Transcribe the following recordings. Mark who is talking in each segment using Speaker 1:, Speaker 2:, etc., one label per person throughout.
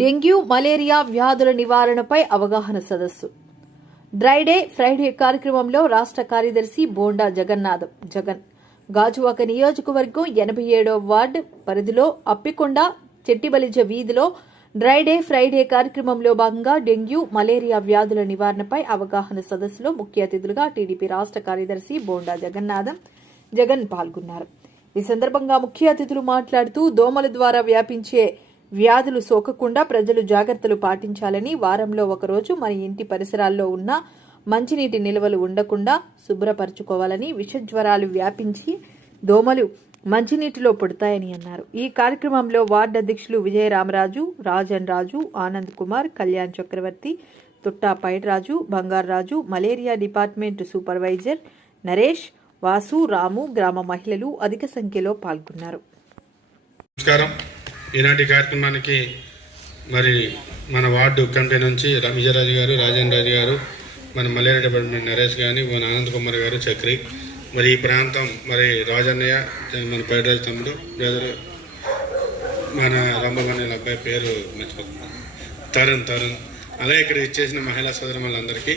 Speaker 1: Dengue malaria వ్యాధుల నివారణపై అవగాహన సదస్సు. డ్రైడే ఫ్రైడే కార్యక్రమంలో రాష్ట్ర కార్యదర్శి బోండా జగన్నాథం. జగన్. గాజువాక నియోజకవర్గం ఎనభై ఏడో వార్డు పరిధిలో అప్పికొండ చెట్టిబలిజ వీధిలో డ్రైడే ఫ్రైడే కార్యక్రమంలో భాగంగా డెంగ్యూ మలేరియా వ్యాధుల నివారణపై అవగాహన సదస్సులో ముఖ్య అతిథులుగా టీడీపీ రాష్ట్ర కార్యదర్శి బోండా జగన్నాథం జగన్ పాల్గొన్నారు. ఈ సందర్భంగా ముఖ్య అతిథులు మాట్లాడుతూ దోమల ద్వారా వ్యాపించే వ్యాధులు సోకకుండా ప్రజలు జాగ్రత్తలు పాటించాలని వారంలో ఒకరోజు మన ఇంటి పరిసరాల్లో ఉన్న మంచినీటి నిల్వలు ఉండకుండా శుభ్రపరచుకోవాలని విషజ్వరాలు వ్యాపించి దోమలు మంచినీటిలో పుడతాయని అన్నారు. ఈ కార్యక్రమంలో వార్డు అధ్యక్షులు Vijayaramaraju Rajan Raju Anand Kumar Kalyan Chakravarthi Tutta Paidraju Bangararaju malaria department supervisor Naresh Vasu Ramu గ్రామ మహిళలు అధిక సంఖ్యలో పాల్గొన్నారు.
Speaker 2: నమస్కారం. ఈనాటి కార్యక్రమానికి మరి మన వార్డు కమిటీ నుంచి ర- విజయరాజు గారు రాజేంద్ర రాజు గారు మన మలేరియా డిపార్ట్మెంట్ నరేష్ గాని మన ఆనంద్ కుమార్ గారు చక్రి. మరి ఈ ప్రాంతం మరి రాజన్నయ్య మన పైరాజు తమ్ముడు బ్రదర్ మన రంభమణి అబ్బాయి పేరు మర్చిపోతున్నాను. తరుణ్ తరుణ్. అలాగే ఇక్కడ ఇచ్చేసిన మహిళా సోదరులందరికీ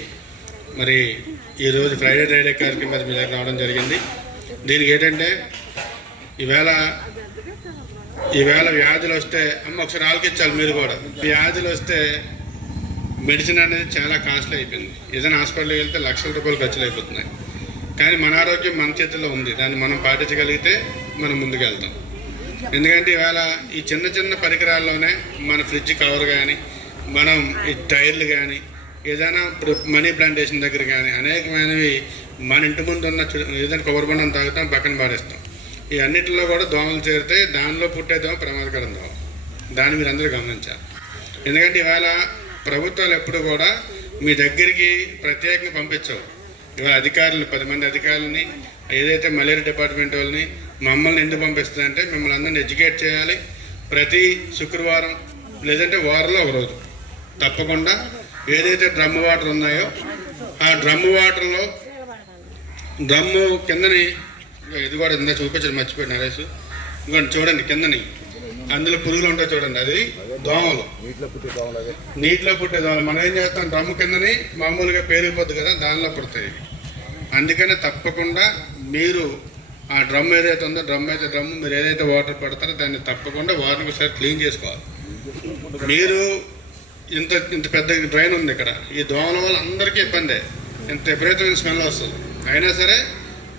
Speaker 2: మరి ఈరోజు ఫ్రైడే ఫ్రైడే కార్యక్రమం మరి మీ దగ్గర రావడం జరిగింది. దీనికి ఏంటంటే ఈవేళ ఈవేళ వ్యాధులు వస్తే అమ్మ ఒకసారి ఆలకించాలి మీరు కూడా. వ్యాధులు వస్తే మెడిసిన్ అనేది చాలా కాస్ట్లీ అయిపోయింది. ఏదైనా హాస్పిటల్కి వెళ్తే లక్షల రూపాయలు ఖర్చులు అయిపోతున్నాయి. కానీ మన ఆరోగ్యం మన చేతిలో ఉంది. దాన్ని మనం పాటించగలిగితే మనం ముందుకు వెళ్తాం ఎందుకంటే ఇవాళ ఈ చిన్న చిన్న పరికరాల్లోనే మన ఫ్రిడ్జ్ కవర్ కానీ మనం ఈ టైర్లు కానీ ఏదైనా మనీ ప్లాంటేషన్ దగ్గర కానీ అనేకమైనవి మన ఇంటి ముందు ఉన్న ఏదైనా కొబ్బరి బండం తాగుతాం పక్కన పాడేస్తాం ఈ అన్నిటిలో కూడా దోమలు చేరితే దానిలో పుట్టే దోమ ప్రమాదకరం దోమ. దాన్ని మీరు అందరూ గమనించాలి. ఎందుకంటే ఇవాళ ప్రభుత్వాలు ఎప్పుడు కూడా మీ దగ్గరికి ప్రత్యేకంగా పంపించవు. ఇవాళ అధికారులు పది మంది అధికారులని ఏదైతే మలేరియా డిపార్ట్మెంట్ వాళ్ళని మమ్మల్ని ఎందుకు పంపిస్తుందంటే మిమ్మల్ని అందరిని ఎడ్యుకేట్ చేయాలి. ప్రతి శుక్రవారం లేదంటే వారంలో ఒక రోజు. తప్పకుండా ఏదైతే డ్రమ్ వాటర్ ఉన్నాయో ఆ డ్రమ్ వాటర్లో డ్రమ్ము కిందని ఇది కూడా ఇందా చూపించడం మర్చిపోయాడు నరేష్. ఇంకోటి చూడండి కిందని. అందులో పురుగులు ఉంటాయి చూడండి అది దోమలు.
Speaker 3: నీటిలో పుట్టే దోమలాగే
Speaker 2: నీటిలో పుట్టే దోమలు. మనం ఏం చేస్తాం డ్రమ్ము కిందని మామూలుగా పేరుకుపోద్ది కదా దానిలో పుడతాయి. అందుకని తప్పకుండా మీరు ఆ డ్రమ్ ఏదైతే ఉందో డ్రమ్ అయితే డ్రమ్ మీరు ఏదైతే వాటర్ పడతారో దాన్ని తప్పకుండా వాటర్ ఒకసారి క్లీన్ చేసుకోవాలి. మీరు ఇంత ఇంత పెద్ద డ్రైన్ ఉంది ఇక్కడ. ఈ దోమల వల్ల అందరికీ ఇబ్బందే. ఇంత విపరీతమైన స్మెల్ వస్తుంది. అయినా సరే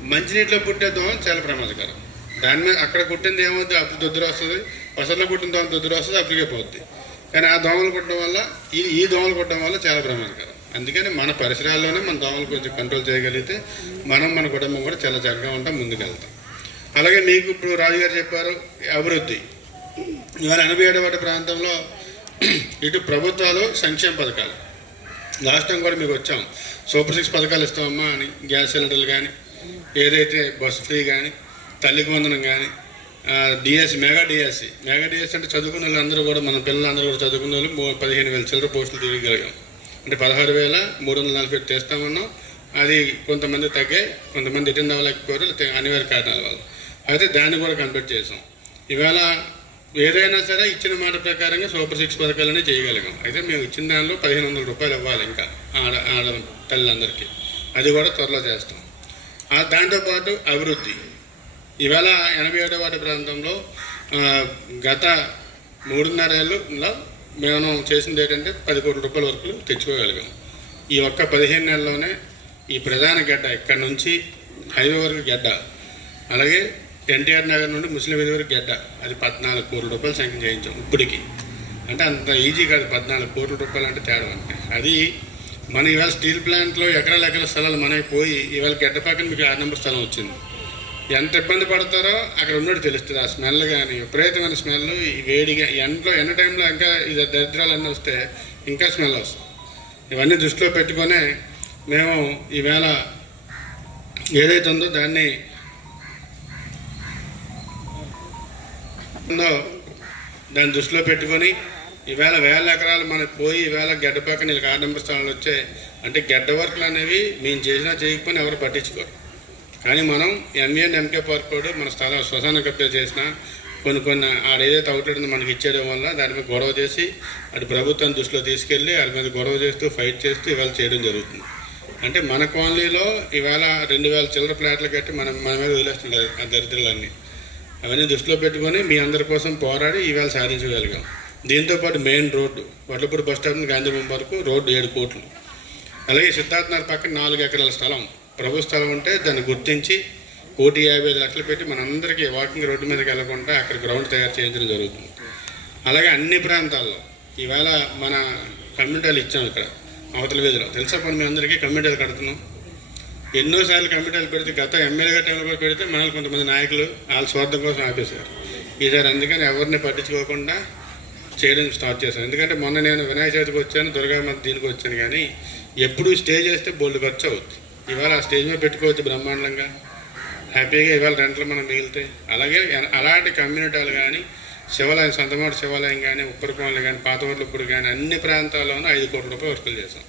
Speaker 2: మంచినీటిలో పుట్టే దోమ చాలా ప్రమాదకరం. దాని మీద అక్కడ పుట్టింది ఏమవుతుంది అప్పుడు దొద్దురు వస్తుంది పసర్లో పుట్టిన దోమ దొద్దురు వస్తుంది అప్పటికే పోద్ది. కానీ ఆ దోమలు కుట్టడం వల్ల ఈ ఈ దోమలు కుట్టడం వల్ల చాలా ప్రమాదకరం. అందుకని మన పరిసరాల్లోనే మన దోమలు కొంచెం కంట్రోల్ చేయగలిగితే మనం మన కుటుంబం కూడా చాలా చక్కగా ఉంటాం ముందుకెళ్తాం. అలాగే మీకు ఇప్పుడు రాజుగారు చెప్పారు అభివృద్ధి. ఇవాళ ఎనభై ఏడవ ప్రాంతంలో ఇటు ప్రభుత్వాలు సంక్షేమ పథకాలు. లాస్ట్ టైం కూడా మీకు వచ్చాం. సూపర్ సిక్స్ పథకాలు ఇస్తామమ్మా అని గ్యాస్ సిలిండర్లు కానీ ఏదైతే బస్ ఫ్రీ కానీ తల్లి వందనం కానీ DSC mega DSC mega DSC అంటే చదువుకున్న వాళ్ళందరూ కూడా మన పిల్లలందరూ కూడా చదువుకున్న వాళ్ళు పదిహేను వేల చిల్లర పోస్టులు తీయగలిగాం. అంటే పదహారు వేల మూడు వందల నలభై తెస్తామన్నాం అది కొంతమంది తగ్గాయి కొంతమంది అటెండ్ అవ్వలేకపోయారు అనివార్య కారణాల వల్ల. అయితే దాన్ని కూడా కంప్లీట్ చేసాం. ఇవాళ ఏదైనా సరే ఇచ్చిన మాట ప్రకారంగా సూపర్ సిక్స్ పథకాలనే చేయగలిగాం. అయితే మేము ఇచ్చిన దానిలో పదిహేను వందల రూపాయలు ఇవ్వాలి ఇంకా ఆడ ఆడ తల్లులందరికీ అది కూడా త్వరలో చేస్తాం. దాంతోపాటు అభివృద్ధి. ఇవాళ ఎనభై ఏడవ వాటి ప్రాంతంలో గత గత మూడున్నరేళ్ళలో మేము చేసింది ఏంటంటే పది కోట్ల రూపాయల వరకు తెచ్చుకోగలిగాం. ఈ ఒక్క పదిహేను నెలల్లోనే ఈ ప్రధాన గడ్డ ఇక్కడ నుంచి హైవే వరకు గడ్డ అలాగే ఎన్టీఆర్ నగర్ నుండి ముస్లిం వీధి వరకు గడ్డ అది పద్నాలుగు కోట్ల రూపాయలు సంఖ్య చేయించాం ఇప్పటికి. అంటే అంత ఈజీ కాదు పద్నాలుగు కోట్ల రూపాయలు అంటే తేడా అంటే అది మన ఇవాళ స్టీల్ ప్లాంట్లో ఎకరాల ఎకరాల స్థలాలు మనకి పోయి ఇవాళ గడ్డ పక్కన మీకు ఆరు నెంబర్ స్థలం వచ్చింది. ఎంత ఇబ్బంది పడతారో అక్కడ ఉన్నట్టు తెలుస్తుంది. ఆ స్మెల్ కానీ విపరీతమైన స్మెల్ ఈ వేడిగా ఎండలో ఎండ టైంలో ఇంకా ఇది దరిద్రాలు అన్నీ వస్తే ఇంకా స్మెల్ వస్తుంది. ఇవన్నీ దృష్టిలో పెట్టుకొని మేము ఈవేళ ఏదైతే ఉందో దాన్ని దాన్ని దృష్టిలో పెట్టుకొని ఈవేళ వేల ఎకరాలు మనకు పోయి ఈవేళ గడ్డ పక్కన వీళ్ళకి ఆరు నెంబర్ స్థలాలు వచ్చాయి అంటే గడ్డ వర్కులు అనేవి మేము చేసినా చేయకపోయినా ఎవరు పట్టించుకోరు. కానీ మనం ఎంఏఎన్ ఎంకే పార్క్ కూడా మన స్థలం శ్మశాన కబ్జా చేసిన కొన్ని కొన్ని ఆడేదైతే అవుట్లెట్ మనకి ఇచ్చేయడం వల్ల దాని మీద గొడవ చేసి అటు ప్రభుత్వం దృష్టిలో తీసుకెళ్ళి వాటి మీద గొడవ చేస్తూ ఫైట్ చేస్తూ ఇవాళ చేయడం జరుగుతుంది. అంటే మన కాలనీలో ఈవేళ రెండు వేల చిల్లర ప్లాట్లు కట్టి మనం మన మీద వదిలేస్తున్నారు ఆ దరిద్రులన్నీ. అవన్నీ దృష్టిలో పెట్టుకొని మీ అందరి కోసం పోరాడి ఈవేళ సాధించగలిగాం. దీంతోపాటు main road Vadlapudi bus stand నుంచి గాంధీభవన్ వరకు రోడ్డు ఏడు కోట్లు. అలాగే సిద్ధార్థ నగర్ పక్కన నాలుగు ఎకరాల స్థలం. ప్రభు స్థలం ఉంటే దాన్ని గుర్తించి కోటి యాభై ఐదు లక్షలు పెట్టి మనందరికీ వాకింగ్ రోడ్డు మీదకి వెళ్ళకుండా అక్కడ గ్రౌండ్ తయారు చేయించడం జరుగుతుంది. అలాగే అన్ని ప్రాంతాల్లో ఈవేళ మన కమ్యూనిటీలు ఇచ్చాం ఇక్కడ అవతల వీధిలో. తెలుసా పని మీ అందరికీ కమ్యూనిటీలు కడుతున్నాం? ఎన్నోసార్లు కమ్యూనిటీలు పెడితే గత ఎమ్మెల్యేగా టైంలో కూడా పెడితే మనల్ని కొంతమంది నాయకులు వాళ్ళ స్వార్థం కోసం ఆపేశారు. ఈసారి అందుకని ఎవరిని పట్టించుకోకుండా చేయడం స్టార్ట్ చేశాను. ఎందుకంటే మొన్న నేను వినాయక చవితికి వచ్చాను దుర్గామాత దీనికి వచ్చాను కానీ ఎప్పుడు స్టేజ్ వేస్తే బోల్డ్ ఖర్చు అవుద్ది. ఇవాళ ఆ స్టేజ్ మీద పెట్టుకోవచ్చు బ్రహ్మాండంగా. హ్యాపీగా ఇవాళ రెంట్లు మనం మిగిలితే. అలాగే అలాంటి కమ్యూనిటీలు కానీ శివాలయం సొంతమాట శివాలయం కానీ ఉప్పరకోనలు కానీ పాతవర్లప్పుడు కానీ అన్ని ప్రాంతాల్లోనూ ఐదు కోట్ల రూపాయలు వర్కులు చేశాం.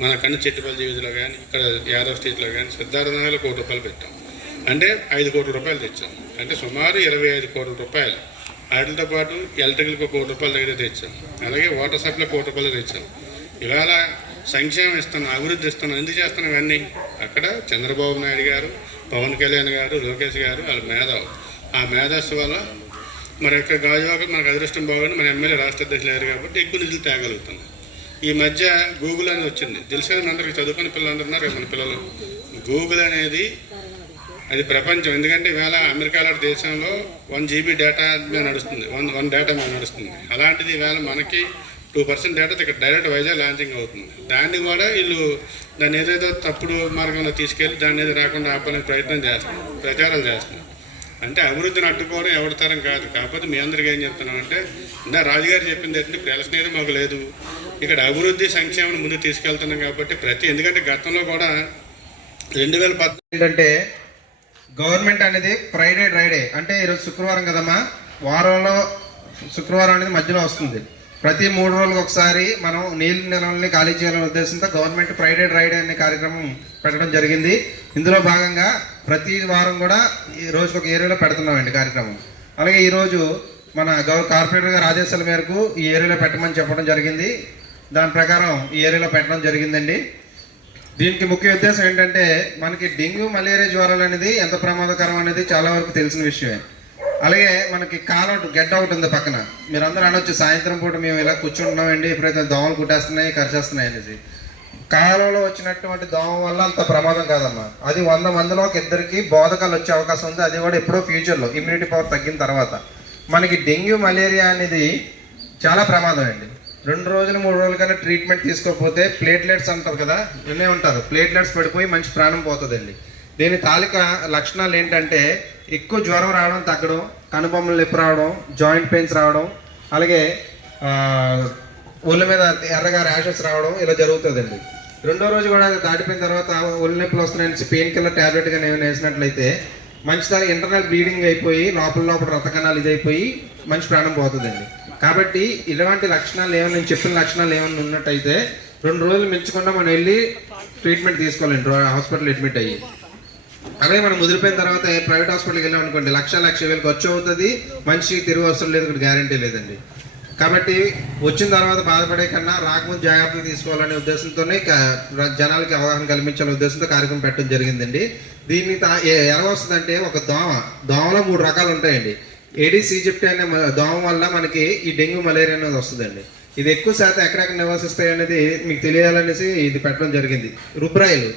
Speaker 2: మన కన్ను చెట్టుపల్లి వీధిలో కానీ ఇక్కడ యాదవ్ స్ట్రీట్లో కానీ సిద్ధార్థనగర్లో కోటి రూపాయలు పెట్టాం. అంటే ఐదు కోట్ల రూపాయలు తెచ్చాం. అంటే సుమారు ఇరవై ఐదు కోట్ల రూపాయలు. వాటితో పాటు ఎలక్ట్రికల్కి ఒక కోటి రూపాయల దగ్గర తెచ్చాం. అలాగే వాటర్ సప్లై కోటి రూపాయలు తెచ్చాం. ఇవాళ సంక్షేమం ఇస్తున్నాం అభివృద్ధి ఇస్తున్నాం. ఎందుకు చేస్తున్నాం ఇవన్నీ? అక్కడ చంద్రబాబు నాయుడు గారు పవన్ కళ్యాణ్ గారు లోకేష్ గారు వాళ్ళ మేధావు ఆ మేధస్సు వల్ల మరి యొక్క గాజువాక మనకు అదృష్టం బాగుంది. మన ఎమ్మెల్యే రాష్ట్ర అధ్యక్షులు లేరు కాబట్టి ఎక్కువ నిధులు తేగలుగుతున్నాం. ఈ మధ్య గూగుల్ అని వచ్చింది. తెలిసిన అందరికీ చదువుకుని చదువుకునే పిల్లలు ఉన్నారు మన పిల్లలు. గూగుల్ అనేది అది ప్రపంచం. ఎందుకంటే ఇవాళ అమెరికా లాంటి దేశంలో వన్ జీబీ డేటా మీద నడుస్తుంది. వన్ వన్ డేటా మీద నడుస్తుంది. అలాంటిది ఇవాళ మనకి టూ పర్సెంట్ డేటా ఇక్కడ డైరెక్ట్ వైజాగ్ లాంచింగ్ అవుతుంది. దాన్ని కూడా వీళ్ళు దాన్ని ఏదైతే తప్పుడు మార్గంలో తీసుకెళ్ళి దాన్ని ఏదో రాకుండా ఆపాలని ప్రయత్నం చేస్తున్నారు ప్రచారాలు చేస్తున్నారు. అంటే అభివృద్ధిని అడ్డుకోవడం ఎవరి తరం కాదు. కాకపోతే మీ అందరికీ ఏం చెప్తున్నామంటే ఇందా రాజుగారు చెప్పింది ఏంటంటే ప్రశ్నేది మాకు లేదు. ఇక్కడ అభివృద్ధి సంక్షేమం ముందు తీసుకెళ్తున్నాం కాబట్టి ప్రతి ఎందుకంటే గతంలో కూడా రెండు వేల పద్నాలుగు
Speaker 3: ఏంటంటే గవర్నమెంట్ అనేది ఫ్రైడే డ్రైడే అంటే ఈరోజు శుక్రవారం కదమ్మా? వారంలో శుక్రవారం అనేది మధ్యలో వస్తుంది. ప్రతి మూడు రోజులకు ఒకసారి మనం నీళ్ళ నిల్వల్ని ఖాళీ చేయాలనే ఉద్దేశంతో గవర్నమెంట్ ఫ్రైడే డ్రైడే అనే కార్యక్రమం పెట్టడం జరిగింది. ఇందులో భాగంగా ప్రతి వారం కూడా ఈ రోజుకి ఒక ఏరియాలో పెడుతున్నామండి కార్యక్రమం. అలాగే ఈరోజు మన గౌరవ కార్పొరేటర్ గారి ఆదేశాల మేరకు ఈ ఏరియాలో పెట్టమని చెప్పడం జరిగింది. దాని ప్రకారం ఈ ఏరియాలో పెట్టడం జరిగిందండి. దీనికి ముఖ్య ఉద్దేశం ఏంటంటే మనకి డెంగ్యూ మలేరియా జ్వరాలు అనేది ఎంత ప్రమాదకరం అనేది చాలా వరకు తెలిసిన విషయమే. అలాగే మనకి కాలం గెట్ ఒకటి ఉంది పక్కన. మీరు అందరూ అనొచ్చు సాయంత్రం పూట మేము ఇలా కూర్చుంటున్నామండి ఎప్పుడైతే దోమలు కుట్టేస్తున్నాయి కరిచేస్తున్నాయి అనేసి. కాలంలో వచ్చినటువంటి దోమ వల్ల అంత ప్రమాదం కాదమ్మా. అది వంద మందిలో ఒక ఇద్దరికి బోధకాలు వచ్చే అవకాశం ఉంది. అది కూడా ఎప్పుడో ఫ్యూచర్లో ఇమ్యూనిటీ పవర్ తగ్గిన తర్వాత. మనకి డెంగ్యూ మలేరియా అనేది చాలా ప్రమాదం అండి. రెండు రోజులు మూడు రోజులు కన్నా ట్రీట్మెంట్ తీసుకోకపోతే ప్లేట్లెట్స్ అంటారు కదా వినే ఉంటారు. ప్లేట్లెట్స్ పడిపోయి మంచి ప్రాణం పోతుందండి. దీని తాలిక లక్షణాలు ఏంటంటే ఎక్కువ జ్వరం రావడం తగ్గడం కనుబొమ్మలు నొప్పి రావడం జాయింట్ పెయిన్స్ రావడం అలాగే ఒళ్ళు మీద ఎర్రగా ర్యాషెస్ రావడం ఇలా జరుగుతుందండి. రెండో రోజు కూడా దాటిపోయిన తర్వాత ఒళ్ళు నొప్పులు వస్తున్నాయని పెయిన్ కిల్లర్ ట్యాబ్లెట్ కానీ ఏమైనా వేసినట్లయితే మంచిదాని ఇంటర్నల్ బ్లీడింగ్ అయిపోయి లోపల లోపల రక్త కణాలు ఇదైపోయి మంచి ప్రాణం పోతుందండి. కాబట్టి ఇలాంటి లక్షణాలు ఏమైనా నేను చెప్పిన లక్షణాలు ఏమైనా ఉన్నట్టయితే రెండు రోజులు మించకుండా మనం వెళ్ళి ట్రీట్మెంట్ తీసుకోవాలండి హాస్పిటల్ అడ్మిట్ అయ్యి. అలాగే మనం ముదిరిపోయిన తర్వాత ప్రైవేట్ హాస్పిటల్కి వెళ్ళాం అనుకోండి లక్ష లక్ష వేలు ఖర్చు అవుతుంది మనిషి తిరిగి అవసరం లేదు ఇక్కడ గ్యారంటీ లేదండి. కాబట్టి వచ్చిన తర్వాత బాధపడే కన్నా రాకముందు జాగ్రత్తలు తీసుకోవాలనే ఉద్దేశంతోనే జనాలకి అవగాహన కల్పించాలనే ఉద్దేశంతో కార్యక్రమం పెట్టడం జరిగిందండి. దీన్ని ఎలా వస్తుందంటే ఒక దోమ దోమలో మూడు రకాలు ఉంటాయండి. ఏడీస్ ఈజిప్ట్ అనే దోమ వల్ల మనకి ఈ డెంగ్యూ మలేరియా అనేది వస్తుందండి. ఇది ఎక్కువ శాతం ఎక్కడెక్కడ నివసిస్తాయి అనేది మీకు తెలియాలనేసి ఇది పెట్టడం జరిగింది. రుబ్రాయిలు.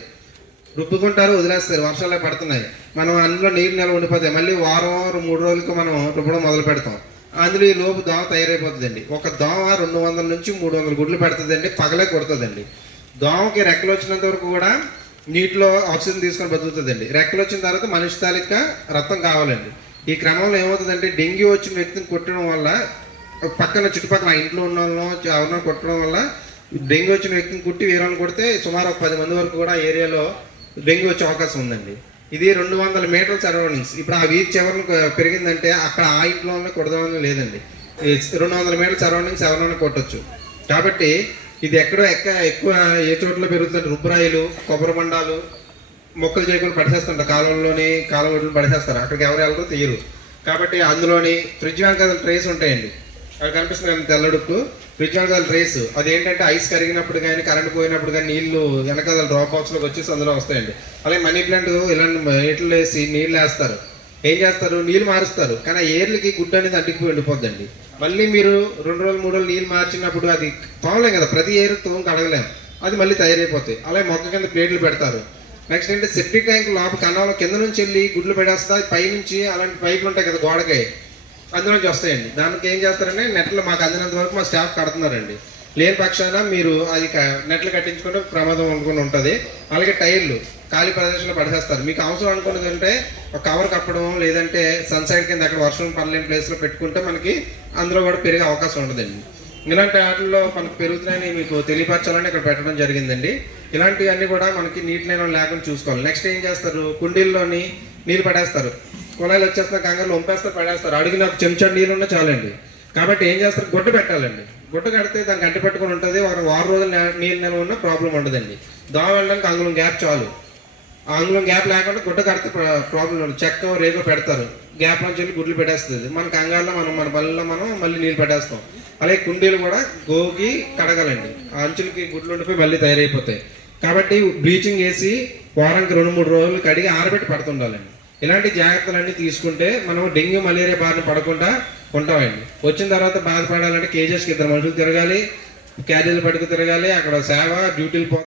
Speaker 3: రుబ్బుకుంటారు వదిలేస్తారు వర్షాలు పడుతున్నాయి. మనం అందులో నీరు నెల ఉండిపోతాయి. మళ్ళీ వారం మూడు రోజులకు మనం రుబ్బడం మొదలు పెడతాం. అందులో ఈ లోపు దోమ తయారైపోతుందండి. ఒక దోమ రెండు వందల నుంచి మూడు వందల గుడ్లు పెడుతుందండి పగలే కొడుతుందండి. దోమకి రెక్కలు వచ్చినంత వరకు కూడా నీటిలో ఆక్సిజన్ తీసుకొని బతుకుతుందండి. రెక్కలు వచ్చిన తర్వాత మనిషి తాలిక రక్తం కావాలండి. ఈ క్రమంలో ఏమవుతుందంటే డెంగ్యూ వచ్చిన వ్యక్తిని కొట్టడం వల్ల పక్కన చుట్టుపక్కల ఇంట్లో ఉన్న వాళ్ళు ఎవరినో కొట్టడం వల్ల డెంగ్యూ వచ్చిన వ్యక్తిని కుట్టి వేరే కొడితే సుమారు ఒక పది మంది వరకు కూడా ఏరియాలో డెంగ్యూ వచ్చే అవకాశం ఉందండి. ఇది రెండు వందల మీటర్ల సరౌండింగ్స్. ఇప్పుడు ఆ వీధి చివరిని పెరిగిందంటే అక్కడ ఆ ఇంట్లోనే కొడదామని లేదండి. రెండు వందల మీటర్ల సరౌండింగ్స్ ఎవరినైనా కొట్టొచ్చు. కాబట్టి ఇది ఎక్కడో ఎక్క ఎక్కువ ఏ చోట్ల పెరుగుతుంది రుబ్బరాయిలు కొబ్బరి బండాలు మొక్కలు చేయకుండా పడిసేస్తుంటారు కాలంలోని కాలం ఒడ్లు పడిసేస్తారు. అక్కడికి ఎవరు వెళ్ళరు తీయరు. కాబట్టి అందులోని ఫ్రిడ్జ్ వెనకాల ట్రేస్ ఉంటాయండి. అక్కడ కనిపిస్తుంది తెల్లడుక్కు. ఫ్రిడ్జ్ వెనకాల ట్రేస్. అదేంటంటే ఐస్ కరిగినప్పుడు కానీ కరెంట్ పోయినప్పుడు కానీ నీళ్ళు వెనకాల డ్రాప్ బాక్స్లోకి వచ్చేసి అందులో వస్తాయండి. అలాగే మనీ ప్లాంట్ ఇలాంటి నీటిలో వేసి నీళ్ళు వేస్తారు. ఏం చేస్తారు? నీళ్ళు మారుస్తారు. కానీ ఆ ఏర్లకి గుడ్డు అనేది అంటికిపోయి వెళ్ళిపోద్దండి మళ్ళీ మీరు రెండు రోజులు మూడు రోజులు నీళ్ళు మార్చినప్పుడు అది తోమలేం కదా. ప్రతి ఏరు తోము కడగలేం అది మళ్ళీ తయారైపోతాయి. అలాగే మొక్క కింద ప్లేట్లు పెడతారు. నెక్స్ట్ ఏంటంటే సెప్టిక్ ట్యాంక్ లోపల కన్నాల కింద నుంచి వెళ్ళి గుడ్లు పెట్టేస్తా పై నుంచి అలాంటి పైపులు ఉంటాయి కదా గోడకాయ అందులోంచి వస్తాయండి. దానికి ఏం చేస్తారంటే నెట్లు మాకు అందినంత వరకు మా స్టాఫ్ కడుతున్నారండి. లేని పక్షాన మీరు అది క- నెట్లు కట్టించుకుంటే ప్రమాదం అనుకుని ఉంటుంది. అలాగే టైర్లు ఖాళీ ప్రదేశంలో పడేస్తారు మీకు అవసరం అనుకున్నది అంటే ఒక కవర్ కప్పడం లేదంటే సన్సైడ్ కింద అక్కడ వర్షం పడలేని ప్లేస్లో పెట్టుకుంటే మనకి అందులో కూడా పెరిగే అవకాశం ఉండదండి. ఇలాంటి వాటిల్లో మనకు పెరుగుతున్నాయని మీకు తెలియపరచాలని ఇక్కడ పెట్టడం జరిగిందండి. ఇలాంటివన్నీ కూడా మనకి నీటి నిల్వ లేకుండా చూసుకోవాలి. నెక్స్ట్ ఏం చేస్తారు? కుండీల్లోని నీళ్ళు పడేస్తారు. కుళాయిలు వచ్చేస్తున్న కంగారు వంపేస్తారు పడేస్తారు. అడిగిన ఒక చెంచా నీళ్ళున్నా చాలండి. కాబట్టి ఏం చేస్తారు? గుడ్డ పెట్టాలండి. గుడ్డ కడితే దానికి అంటి పెట్టుకుని ఉంటుంది. ఒక వారం రోజులు నీళ్ళు నిల్వ ఉన్న ప్రాబ్లం ఉండదండి. దోమ వెళ్ళడానికి అంగుళం గ్యాప్ చాలు. ఆ అంగుళం గ్యాప్ లేకుండా గుడ్డ కడితే ప్రాబ్లం ఉండదు. చెక్క రేగో పెడతారు. గ్యాప్ నుంచి వెళ్ళి గుడ్లు పెట్టేస్తుంది. మన కంగారులో మనం మన పనుల్లో మనం మళ్ళీ నీళ్ళు పెట్టేస్తాం. అలాగే కుండీలు కూడా గోకి కడగాలండి. ఆ అంచులకి గుడ్లు ఉండిపోయి మళ్ళీ తయారైపోతాయి. కాబట్టి బ్లీచింగ్ వేసి వారానికి రెండు మూడు రోజులు కడిగి ఆరబెట్టి పడుతుండాలండి. ఇలాంటి జాగ్రత్తలన్నీ తీసుకుంటే మనం డెంగ్యూ మలేరియా బారిన పడకుండా ఉంటామండి. వచ్చిన తర్వాత బాధపడాలంటే కేజెస్కి ఇద్దరు మనుషులు తిరగాలి క్యారీలు పట్టుకు తిరగాలి అక్కడ సేవ డ్యూటీలు